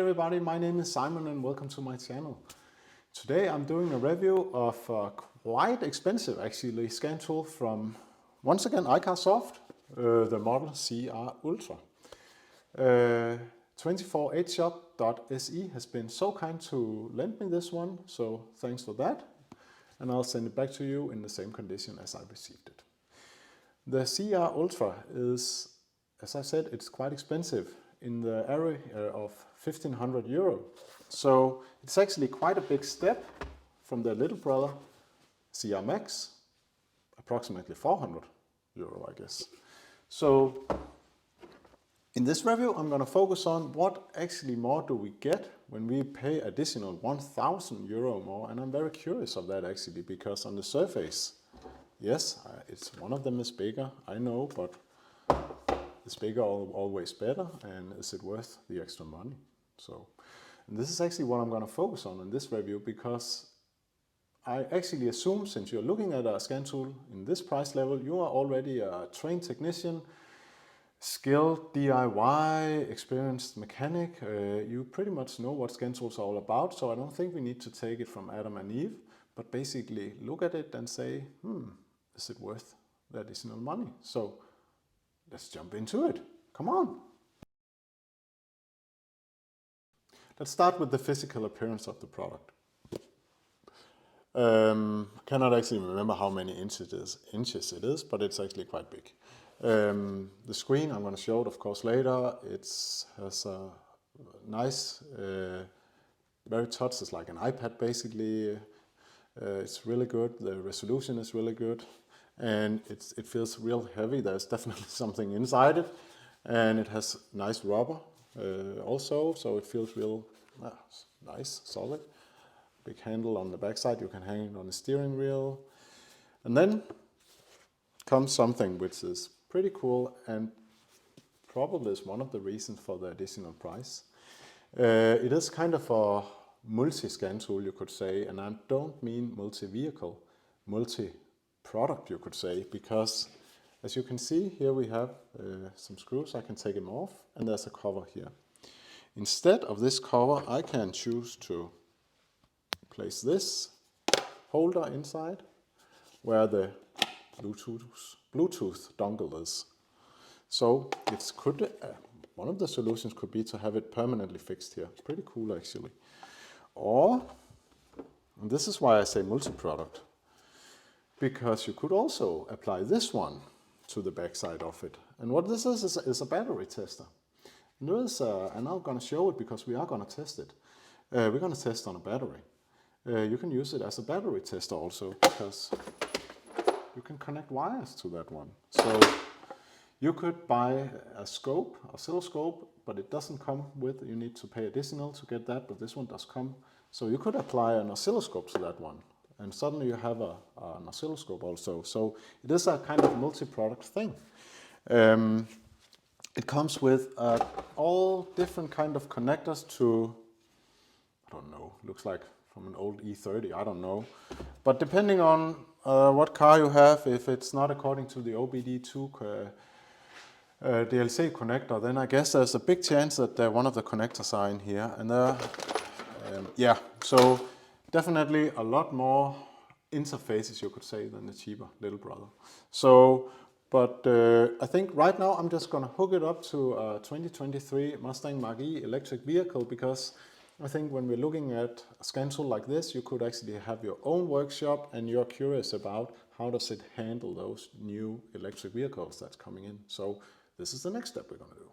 everybody, my name is Simon and welcome to my channel. Today I'm doing a review of a quite expensive actually scan tool from, once again, iCarsoft, the model CR Ultra. 24hshop.se has been so kind to lend me this one, so thanks for that. And I'll send it back to you in the same condition as I received it. The CR Ultra is, as I said, it's quite expensive, in the area of 1,500 euro. So it's actually quite a big step from the little brother CR Max, approximately 400 euro, I guess. So in this review, I'm going to focus on what actually more do we get when we pay additional 1,000 euro more. And I'm very curious of that actually, because on the surface, yes, it's one of them is bigger, I know, but is bigger always better, and is it worth the extra money? So, and this is actually what I'm going to focus on in this review, because I actually assume, since you're looking at a scan tool in this price level, you are already a trained technician, skilled DIY, experienced mechanic. You pretty much know what scan tools are all about, so I don't think we need to take it from Adam and Eve, but basically look at it and say, is it worth the additional money? So let's jump into it. Come on. Let's start with the physical appearance of the product. Cannot actually remember how many inches it is, but it's actually quite big. The screen, I'm going to show it of course later. It has a nice, very touch. It's like an iPad basically. It's really good. The resolution is really good. And it feels real heavy. There's definitely something inside it, and it has nice rubber also, so it feels real nice, solid. Big handle on the back side, you can hang it on the steering wheel. And then comes something which is pretty cool and probably is one of the reasons for the additional price. It is kind of a multi-scan tool, you could say, and I don't mean multi-vehicle, multi-product, you could say, because as you can see here we have some screws. I can take them off, and there's a cover here. Instead of this cover, I can choose to place this holder inside where the Bluetooth dongle is. So it could one of the solutions could be to have it permanently fixed here. Pretty cool actually. Or, and this is why I say multi-product, because you could also apply this one to the back side of it. And what this is a battery tester. And I'm not going to show it because we are going to test it. We're going to test on a battery. You can use it as a battery tester also, because you can connect wires to that one. So you could buy a scope, oscilloscope, but it doesn't come with, you need to pay additional to get that, but this one does come. So you could apply an oscilloscope to that one, and suddenly you have an oscilloscope also. So it is a kind of multi-product thing. It comes with all different kind of connectors to, I don't know, looks like from an old E30, I don't know. But depending on what car you have, if it's not according to the OBD2 DLC connector, then I guess there's a big chance that one of the connectors are in here. And yeah, so definitely a lot more interfaces, you could say, than the cheaper little brother. So, but I think right now I'm just going to hook it up to a 2023 Mustang Mach-E electric vehicle, because I think when we're looking at a scan tool like this, you could actually have your own workshop and you're curious about how does it handle those new electric vehicles that's coming in. So this is the next step we're going to do.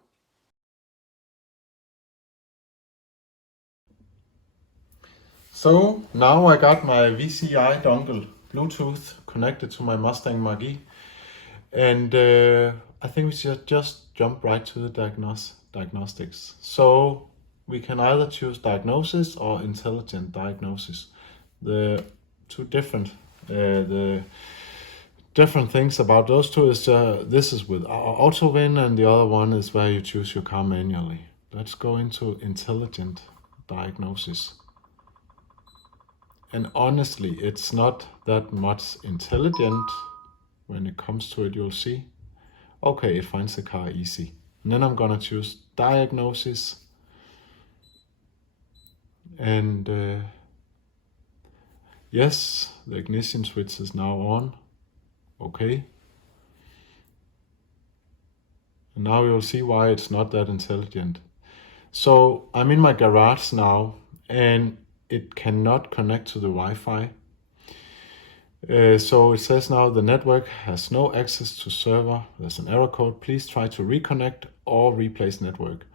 So now I got my VCI dongle Bluetooth connected to my Mustang Mach-E, and I think we should just jump right to the diagnostics. So we can either choose diagnosis or intelligent diagnosis. The two different the different things about those two is this is with AutoWin, and the other one is where you choose your car manually. Let's go into intelligent diagnosis. And honestly, it's not that much intelligent when it comes to it. You'll see. Okay, it finds the car easy. And then I'm gonna choose diagnosis. And yes, the ignition switch is now on. Okay. And now you'll see why it's not that intelligent. So I'm in my garage now, and it cannot connect to the Wi-Fi. So it says now the network has no access to server. There's an error code. Please try to reconnect or replace network.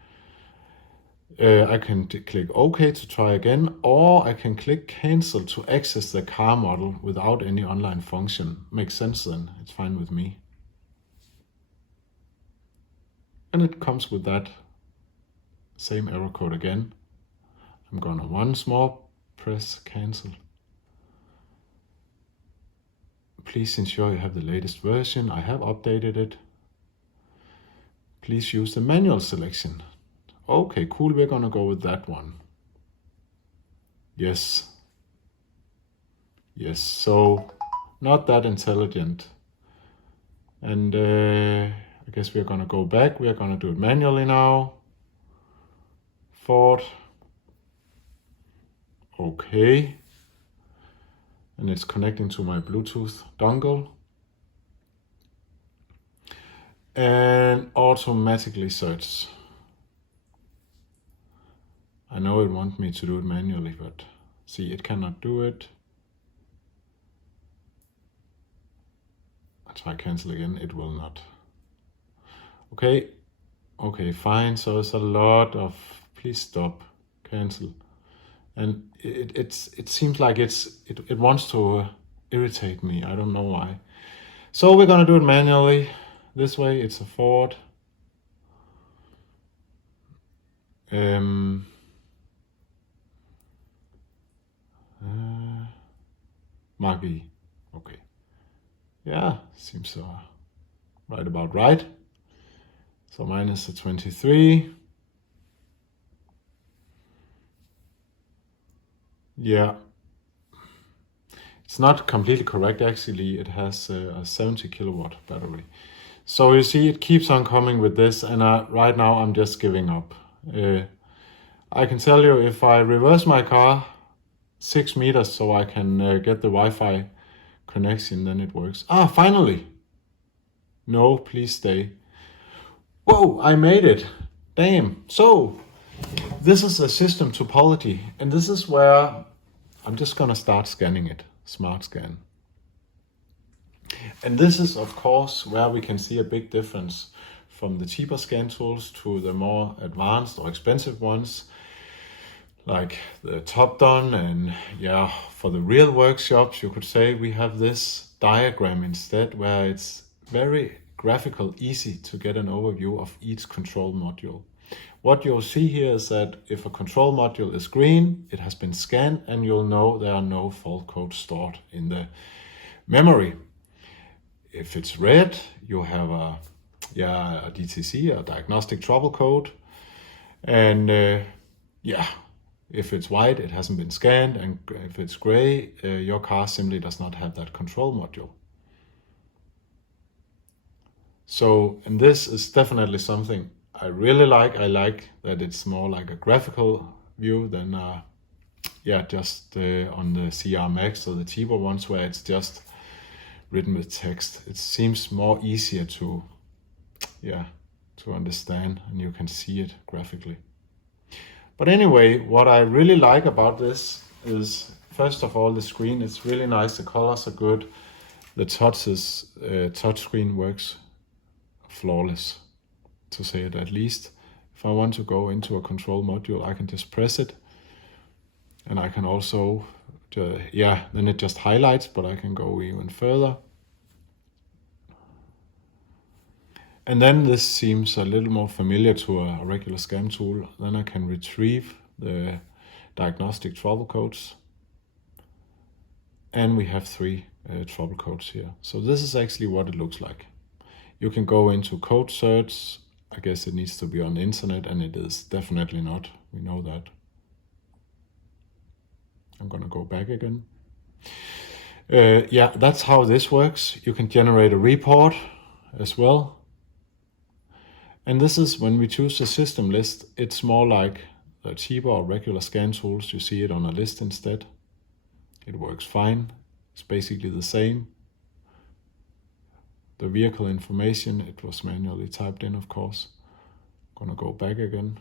I can click OK to try again, or I can click cancel to access the car model without any online function. Makes sense then, it's fine with me. And it comes with that same error code again. I'm gonna once more press cancel. Please ensure you have the latest version. I have updated it. Please use the manual selection. Okay, cool, we're gonna go with that one. Yes. Yes, so not that intelligent. And I guess we're gonna go back. We're gonna do it manually now. Ford. Okay. And it's connecting to my Bluetooth dongle. And automatically search. I know it wants me to do it manually, but see, it cannot do it. I try cancel again, it will not. Okay, fine. So it's a lot of please stop, cancel. And it seems like it wants to irritate me. I don't know why. So we're gonna do it manually. This way, it's a Ford. Mark E. Okay. Yeah, seems right about right. So minus the 23. Yeah. It's not completely correct actually. It has a 70 kilowatt battery. So you see, it keeps on coming with this, and right now I'm just giving up. I can tell you, if I reverse my car 6 meters so I can get the Wi-Fi connection, then it works. Ah, finally! No, please stay. Whoa, I made it! Damn. So, this is a system topology, and this is where I'm just gonna start scanning it. Smart scan. And this is, of course, where we can see a big difference from the cheaper scan tools to the more advanced or expensive ones, like the Top Done. And yeah, for the real workshops, you could say we have this diagram instead, where it's very graphical, easy to get an overview of each control module. What you'll see here is that if a control module is green, it has been scanned, and you'll know there are no fault codes stored in the memory. If it's red, you have a DTC, a diagnostic trouble code. And if it's white, it hasn't been scanned. And if it's gray, your car simply does not have that control module. So, and this is definitely something I really like. I like that it's more like a graphical view than just on the CR Max or the cheaper ones where it's just written with text. It seems more easier to understand, and you can see it graphically. But anyway, what I really like about this is, first of all, the screen. It's really nice. The colors are good. The touch screen works flawless, to say it at least. If I want to go into a control module, I can just press it, and I can also then it just highlights, but I can go even further. And then this seems a little more familiar to a regular scan tool. Then I can retrieve the diagnostic trouble codes. And we have 3 trouble codes here. So this is actually what it looks like. You can go into code search. I guess it needs to be on the internet, and it is definitely not. We know that. I'm gonna go back again. That's how this works. You can generate a report as well. And this is when we choose the system list, it's more like the cheaper or regular scan tools, you see it on a list instead. It works fine. It's basically the same. The vehicle information, it was manually typed in, of course. I'm gonna go back again.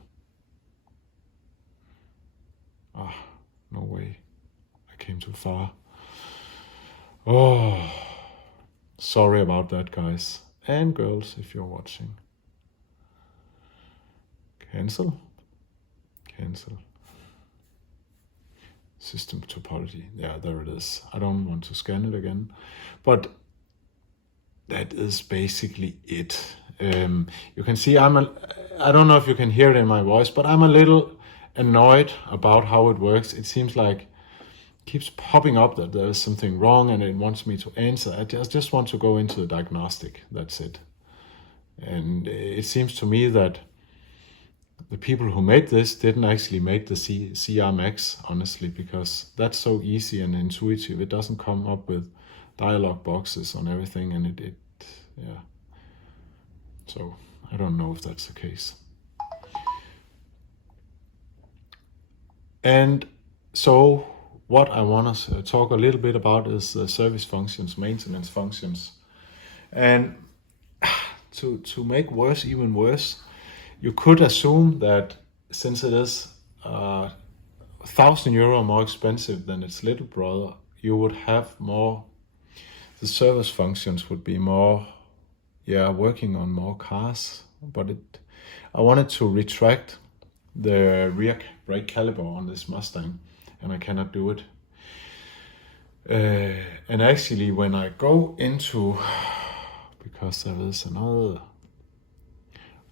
No way. I came too far. Oh, sorry about that, guys and girls, if you're watching. Cancel. Cancel. System topology. Yeah, there it is. I don't want to scan it again, but that is basically it. You can see I don't know if you can hear it in my voice, but I'm a little annoyed about how it works. It seems like it keeps popping up that there is something wrong and it wants me to answer. I just want to go into the diagnostic. That's it. And it seems to me that the people who made this didn't actually make the CR Max, honestly, because that's so easy and intuitive. It doesn't come up with dialog boxes on everything, and yeah. So I don't know if that's the case. And so what I want to talk a little bit about is the service functions, maintenance functions. And to make even worse, you could assume that since it is €1,000 more expensive than its little brother, you would have more, the service functions would be more, working on more cars. But I wanted to retract the rear brake caliper on this Mustang, and I cannot do it. And actually, when I go into, because there is another,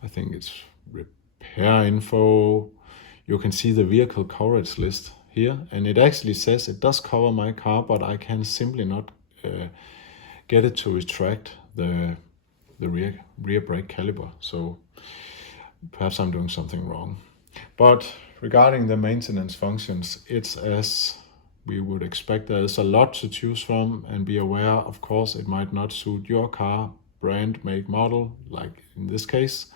I think it's repair info, you can see the vehicle coverage list here, and it actually says it does cover my car, but I can simply not get it to retract the rear brake caliper. So perhaps I'm doing something wrong. But regarding the maintenance functions, it's as we would expect. There's a lot to choose from, and be aware, of course, it might not suit your car, brand, make, model, like in this case.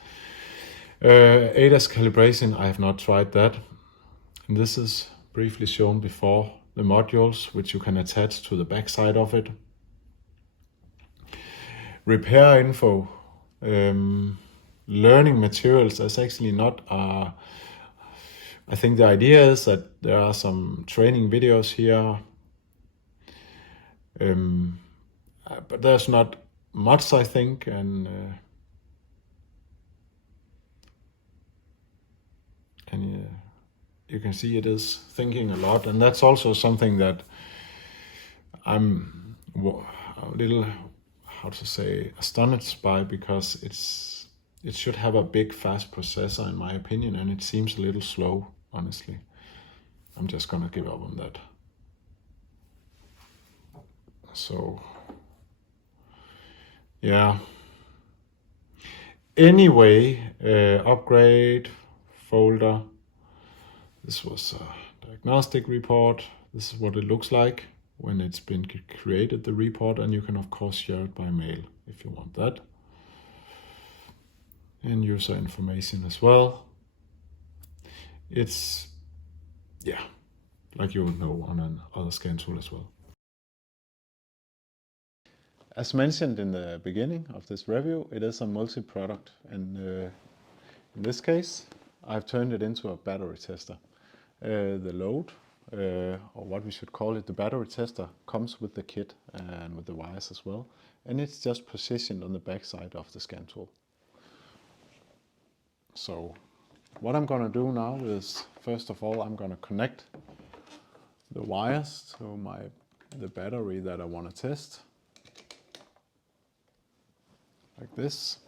ADAS calibration, I have not tried that. And this is briefly shown before, the modules which you can attach to the back side of it. Repair info, learning materials, there's actually not I think the idea is that there are some training videos here, but there's not much, I think, and you can see it is thinking a lot, and that's also something that I'm a little, how to say, astonished by, because it should have a big fast processor in my opinion, and it seems a little slow, honestly. I'm just gonna give up on that. So yeah, anyway, upgrade folder, this was a diagnostic report. This is what it looks like when it's been created, the report, and you can of course share it by mail if you want that. And user information as well. It's, like you would know on another scan tool as well. As mentioned in the beginning of this review, it is a multi-product, and in this case, I've turned it into a battery tester. The load, or what we should call it, the battery tester, comes with the kit and with the wires as well, and it's just positioned on the back side of the scan tool. So what I'm going to do now is, first of all, I'm going to connect the wires to the battery that I want to test, like this.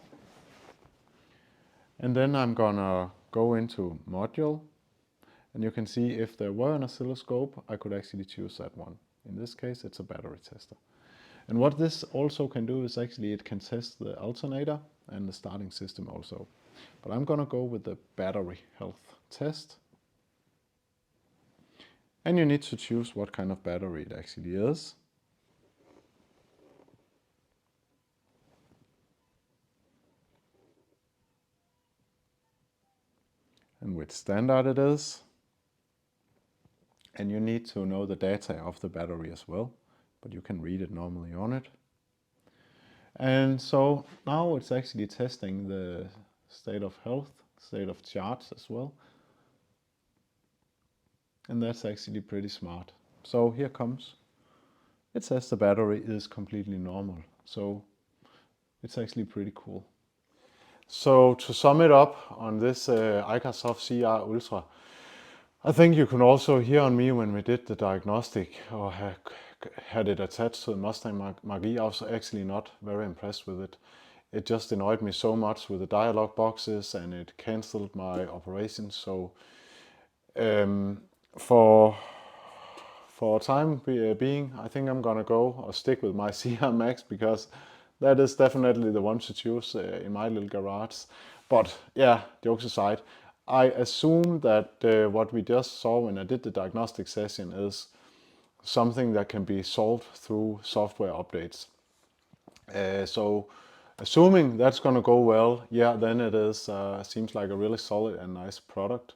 And then I'm going to go into module, and you can see if there were an oscilloscope, I could actually choose that one. In this case, it's a battery tester. And what this also can do is actually it can test the alternator and the starting system also. But I'm going to go with the battery health test. And you need to choose what kind of battery it actually is. and which standard it is. And you need to know the data of the battery as well, but you can read it normally on it. And so now it's actually testing the state of health, state of charge as well. And that's actually pretty smart. So here comes. It says the battery is completely normal. So it's actually pretty cool. So to sum it up on this iCarsoft CR Ultra, I think you can also hear on me when we did the diagnostic or had it attached to the Mustang Mach-E, I was actually not very impressed with it. It just annoyed me so much with the dialog boxes and it cancelled my operations. So for time being, I think I'm gonna go or stick with my CR Max because that is definitely the one to choose in my little garage. But yeah, jokes aside, I assume that what we just saw when I did the diagnostic session is something that can be solved through software updates. So assuming that's gonna go well, yeah, then it is seems like a really solid and nice product.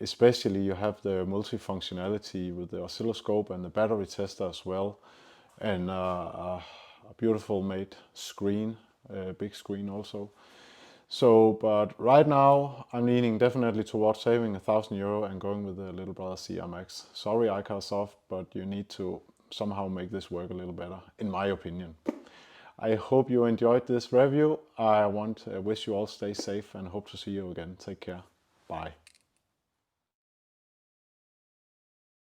Especially you have the multi-functionality with the oscilloscope and the battery tester as well, and a beautiful made screen, big screen also. So, but right now I'm leaning definitely towards saving €1,000 and going with the little brother CR Max. Sorry iCarsoft, but you need to somehow make this work a little better, in my opinion. I hope you enjoyed this review. I wish you all stay safe and hope to see you again. Take care. Bye.